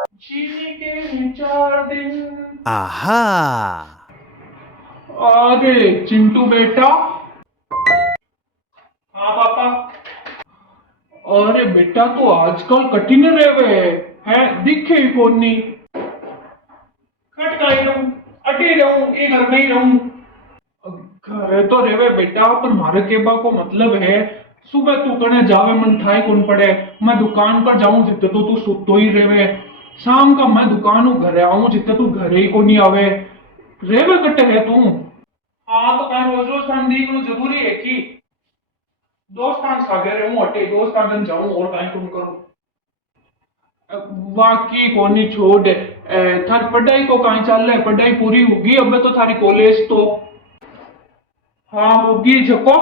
जीने के 4 दिन। आहा। आ गए चिंटू बेटा। हाँ पापा। अरे बेटा तो आजकल कठिन रेवे है दिखे ही कौन नहीं। खटकाई रहूं, अटी रहूं, ये घर में ही रहूं। घर तो रेवे बेटा पर मारे केबा को मतलब है सुबह तू कने जावे मन ठाई कौन पड़े। मैं दुकान पर जाऊं जितने तो तू सुतो ही रेवे। शाम का मैं दुकान घरे आऊं जितने तू घरे ही को नहीं आवे। रेवे कट्टे है तू। हाँ तो मैं रोज रोज टाइम दी करूं जरूरी है कि दोस्तान सागे रहूं अटे दोस्तान जाऊं और कहीं कौन करूं। वाकई कोनी छोड़ थारी पढ़ाई को कहीं चल है पढ़ाई पूरी होगी अब तो थारी कॉलेज तो। हाँ होगी जको।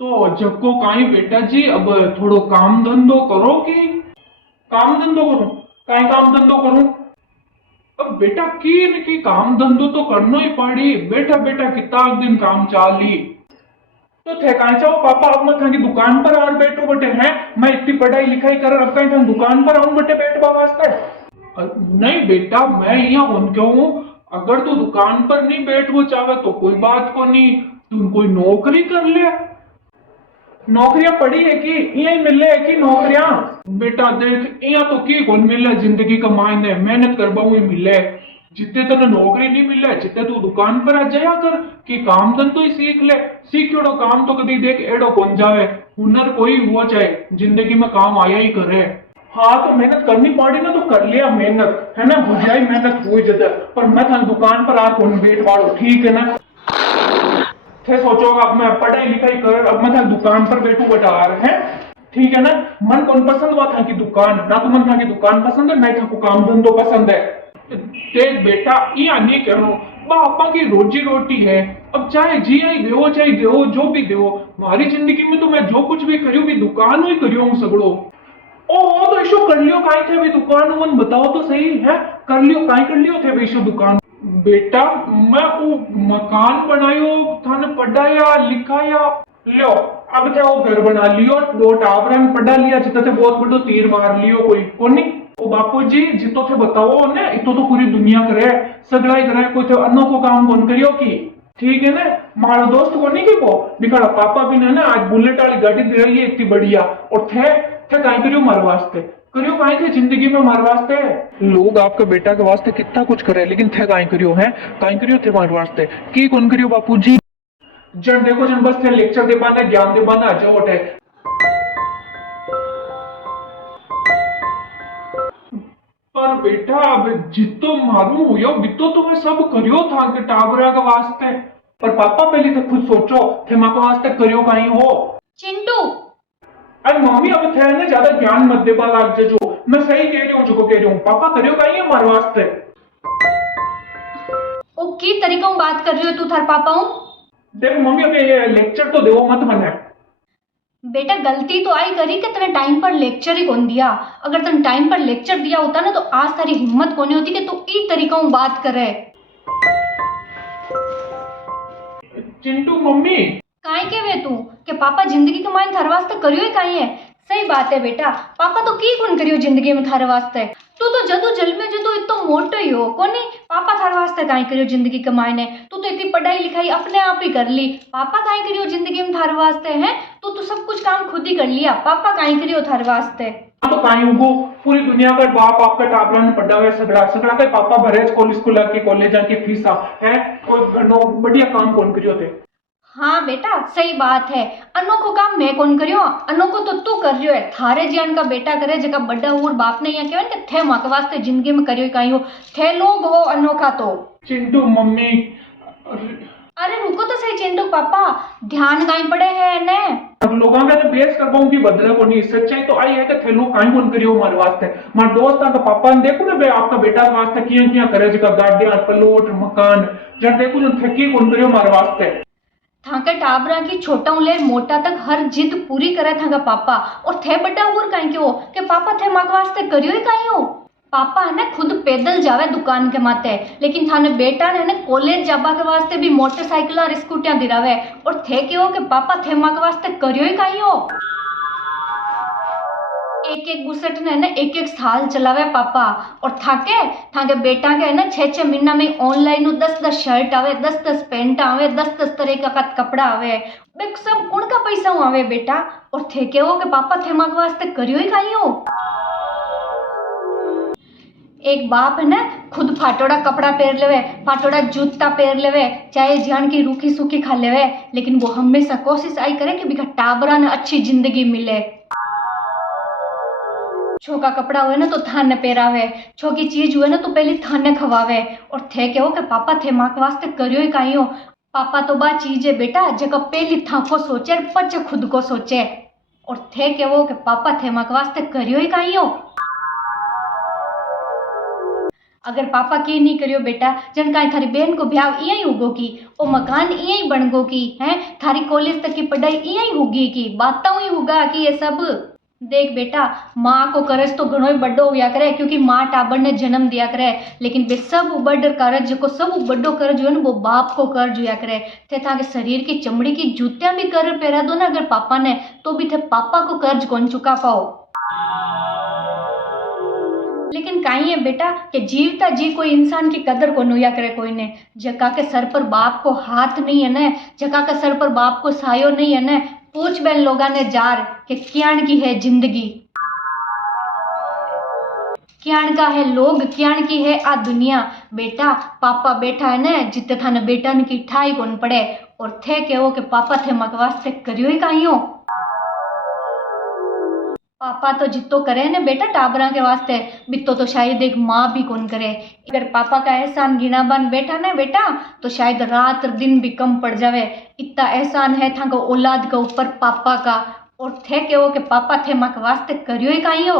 तो जको काई बेटा जी अब थोड़ो काम धंधो करो कि काम धंधो करूं। काई काम धंधो करूं। अब बेटा की न की काम धंधो तो करना ही पड़ी बैठा बैठा कितना दिन काम चाली। तो थे कहीं चाहो पापा अब मैं थाकी दुकान पर और बैठो बटे हैं। मैं इतनी पढ़ाई लिखाई कर अब कहीं थाकी दुकान पर आऊं बटे बैठवा वास्ते। नहीं बेटा मैं यहाँ उन क्यों हूँ। अगर तू दुकान पर नहीं बैठ वो चाहे तो कोई बात को नहीं तू कोई नौकरी कर ले। नौकरियां पड़ी है कि यही मिले है कि नौकरियां। बेटा देख यहाँ तो की कौन मिले जिंदगी का मायने मेहनत करवा ही मिले। जितने तेने नौकरी नहीं मिले जितने तू दुकान पर आ जाया कर कि काम धंधो ही सीख ले। सीखियोड़ो काम तो कभी देख एड़ो कौन जावे। हुनर कोई हुआ चाहे जिंदगी में काम आया ही करे। हाँ तो मेहनत करनी पड़ी ना तो कर लिया मेहनत है ना बुझाई मेहनत हुई जगह पर मैं थाने दुकान पर आ कौन बैठ वालो ठीक है ना। थे सोचो अब मैं पढ़ाई लिखाई कर अब मैं थाने दुकान पर बैठू बटा आ रहे हैं। ठीक है ना। मन कौन पसंद हुआ था कि दुकान ना तो मन था कि दुकान पसंद है ना था को काम धंधो पसंद है। देख बेटा ये नहीं कहो पापा की रोजी रोटी है। अब चाहे जी आई देवो चाहे देवो जो भी देवो हमारी जिंदगी में तो मैं जो कुछ भी करियो भी दुकान ही करियो हूँ सगड़ो। ओहो तो इशो कर लियो काई थे भी दुकान मन बताओ तो सही है। कर लियो काई कर लियो थे भी इशो दुकान। बेटा मैं वो मकान बनायो थाने पढ़ाया लिखाया लो अब थे वो घर बना लियो दो टावरन पढ़ा लिया जितना थे बहुत बड़ो तीर मार लियो कोई कोनी। ओ बापू जी जितो थे बताओ ने इतो तो पूरी दुनिया करे सगड़ा ही करे कोई थे अनोखो काम कौन करियो की। ठीक है ना। मारा दोस्त को नहीं की को निकाला पापा भी ना आज बुलेट वाली गाड़ी दे रही है इतनी बढ़िया और थे काई करियो मारे वास्ते करियो काई थे जिंदगी में मारे वास्ते। लोग आपके बेटा के वास्ते कितना कुछ करे लेकिन थे काई करियो है काई करियो थे मारे वास्ते की कौन करियो बापू जी। जन देखो जन बस थे लेक्चर दे पाना ज्ञान दे पाना जो उठे। पर बेटा अब जितो मारू हुयो बितो तो मैं सब करियो था कि टाबरा के वास्ते। पर पापा पहले तो खुद सोचो थे माँ के वास्ते करियो काई हो। चिंटू अरे मम्मी अब थे ना ज्यादा ज्ञान मत देबा लाग जो मैं सही कह रही हूँ जो कह रही हूँ पापा करियो काई है हमारे वास्ते। ओ की तरीका हूँ बात कर रही हो तू थार पापा हूँ। देखो मम्मी अब ये लेक्चर तो देवो मत मने। बेटा गलती तो आई करी कि तने टाइम पर लेक्चर ही कौन दिया। अगर तने टाइम पर लेक्चर दिया होता ना तो आज तारी हिम्मत कोनी होती कि तू ई तरीका हूँ बात करे। चिंटू मम्मी काहे के वे तू कि पापा जिंदगी के मायने थारे वास्ते करियो ही काहे है। सही बात है बेटा पापा तो की कौन करियो जिंदगी में थारे वास्ते। तू तो जदू जल में जदू इतो मोटो ही हो कोनी। पापा थारे वास्ते काहे करियो जिंदगी के मायने। तू तो इतनी पढ़ाई लिखाई अपने आप ही कर ली पापा काहे करियो जिंदगी में थारे वास्ते है। तू तो सब कुछ काम खुद ही कर लिया पापा काहे करियो थारे वास्ते। तो काई उनको पूरी दुनिया का बाप आपका टाबरा ने पढ़ा हुआ सगड़ा सगड़ा के पापा भरे कॉलेज को लाके कॉलेज जाके फीसा है और घनो बढ़िया काम कौन करियो थे। हाँ बेटा सही बात है। अनोखो काम मैं कौन करियो अनोखो तो तू कर रही है थारे जियान का बेटा करे जका बड़ा और बाप ने यहाँ कहवा थे माँ के वास्ते जिंदगी में करियो काई हो। थे लोग हो अनोखा तो। चिंटू मम्मी अरे रुको तो सही चिंटू पापा ध्यान काई पड़े है ने। अब लोगों का तो बेस कर पाऊं कि बदला को नहीं सच्चाई तो आई है कि थे लोग काई कौन करियो हमारे वास्ते। मार दोस्त का पापा ने देखो ना बे आपका बेटा के वास्ते किया किया करे जका गाड़ियां प्लॉट मकान जब देखो जो थकी कौन करियो हमारे वास्ते। थाका टाबरा की छोटा उले मोटा तक हर जिद पूरी करे थाका पापा और थे बड़ा और काई के हो कि पापा थे माँ के वास्ते करियो ही काई हो। पापा है ना खुद पैदल जावे दुकान के माते लेकिन थाने बेटा ने कॉलेज जाबा के वास्ते भी मोटरसाइकिल और स्कूटियां दिरावे और थे के हो कि पापा थे माँ के वास्ते करियो ही काई हो। एक एक बुसट ने ना एक एक साल चलावे पापा। और थाके थाके बेटा के है ना 6 महीना में ऑनलाइन 10 शर्ट आवे, 10 पैंट आवे, 10 तरह का कपड़ा आवे। बे सब कौन का पैसा आवे बेटा। और थे के वो के पापा थे मांग वास्ते करियो ही काई हो। एक बाप है ना खुद फाटोड़ा कपड़ा पहन लेवे, फाटोड़ा जूता पहन लेवे, चाहे जान की रूखी सूखी खा लेवे, लेकिन वो हमेशा कोशिश आई करे कि बिका टाबरा ने अच्छी जिंदगी मिले। छोका कपड़ा हुए ना तो थाने पहरावे, छोकी चीज हुए ना तो पहले थाने खवावे। और थे के हो के पापा थे माँ के वास्ते करियो ही काई हो। पापा तो बा चीज है बेटा जगह पहली था को सोचे पच खुद को सोचे। और थे के वो के पापा थे माँ के वास्ते करियो ही काई हो। अगर पापा की नहीं करियो बेटा जन काई थारी बहन को ब्याह इया ही होगो की, ओ मकान इया ही बनगो की है, थारी कॉलेज तक की पढ़ाई इया ही होगी की, बात ही होगा कि ये सब। देख बेटा माँ को करज तो घणो ही बड़ो हुआ करे क्योंकि माँ टाबर ने जन्म दिया करे, लेकिन वे सब बड़ करज को सब बड़ो करज हो ना वो बाप को कर्ज हुआ करे। थे था के शरीर की चमड़ी की जूतियां भी कर पहरा दो ना अगर पापा ने, तो भी थे पापा को कर्ज कौन चुका पाओ। लेकिन काई है बेटा कि जीवता जी कोई इंसान की कदर को नुया करे कोई ने। जका के सर पर बाप को हाथ नहीं है न, जका के सर पर बाप को सायो नहीं है न, पूछ बैन लोगा ने जार कि क्याण की है जिंदगी, क्याण का है लोग, क्याण की है आ दुनिया। बेटा पापा बैठा है न जिते थाने बेटा ने की ठाई कौन पड़े। और थे के वो के पापा थे मक वास्ते करियो ही काई हो। पापा तो जितो करे ने बेटा टाबरा के वास्ते, बितो तो शायद एक माँ भी कौन करे। अगर पापा का एहसान गिना बन बैठा ना बेटा तो शायद रात दिन भी कम पड़ जावे। इतना एहसान है था को औलाद के ऊपर पापा का। और थे के वो के पापा थे माँ के वास्ते करियो ही काई हो।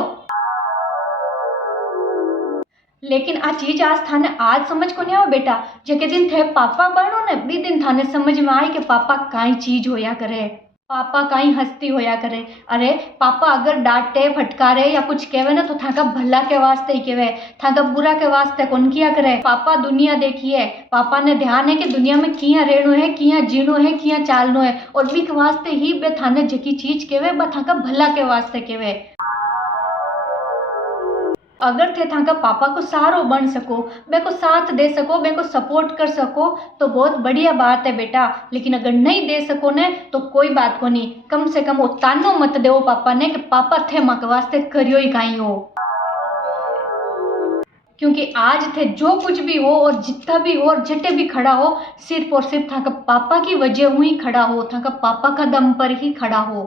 लेकिन आ चीज आज थाने आज समझ को नहीं आओ बेटा, जेके दिन थे पापा बनो ने बी दिन थाने समझ में आई कि पापा काई चीज होया करे, पापा काई हस्ती होया करे। अरे पापा अगर डांटे फटकारे या कुछ कहवे ना तो थाका भला के वास्ते ही कहवे, थाका बुरा के वास्ते कौन किया करे। पापा दुनिया देखिए, पापा ने ध्यान है कि दुनिया में किया रहनो है, किया जीनो है, किया चालनो है। और बी के वास्ते ही बे थाने जकी चीज कहवे बा थाका भला के वास्ते कहवे। अगर थे थाका पापा को सहारो बन सको, बे को साथ दे सको, बे को सपोर्ट कर सको तो बहुत बढ़िया बात है बेटा। लेकिन अगर नहीं दे सको ने तो कोई बात को नहीं, कम से कम वो तानो मत दो पापा ने कि पापा थे माँ के वास्ते करियो ही काई हो। क्योंकि आज थे जो कुछ भी हो और जितना भी हो और जटे भी खड़ा हो सिर्फ और सिर्फ थाका पापा की वजह हुई खड़ा हो, थाका पापा का दम पर ही खड़ा हो।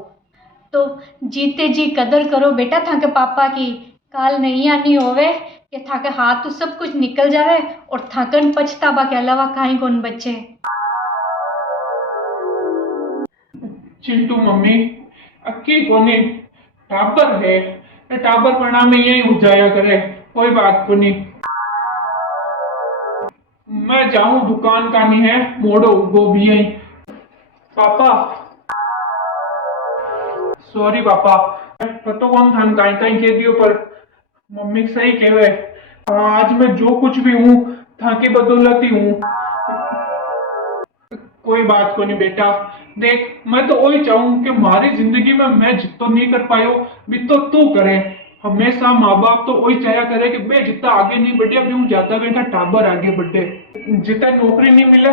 तो जीते जी कदर करो बेटा थाके पापा की, काल नहीं आनी होवे कि थाके हाथ तो सब कुछ निकल जावे और थाकन पछतावा के अलावा काई कौन बचे। चिंटू मम्मी अक्की कोनी टाबर है, टाबर पढ़ना में यही हो जाया करे, कोई बात को नहीं। मैं जाऊं दुकान का नहीं है मोड़ो गोभी यही। पापा सॉरी पापा, पतो कौन थान काई काई कह दियो पर मम्मी सही कहवे। आज मैं जो कुछ भी हूँ थाकी बदौलत ही हूँ। कोई बात को नहीं बेटा, देख मैं तो वही चाहूँ कि हमारी जिंदगी में मैं जितो नहीं कर पायो भी तो तू करे। हमेशा माँ बाप तो वही चाहे करे कि बे जितना आगे नहीं बढ़िया भी हूँ ज्यादा बेटा टाबर आगे बढ़े। जितना नौकरी नहीं मिले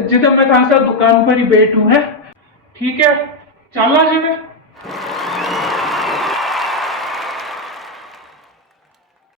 जितना मैं थाने साथ दुकान पर ही बैठू है। ठीक है चला जी मैं।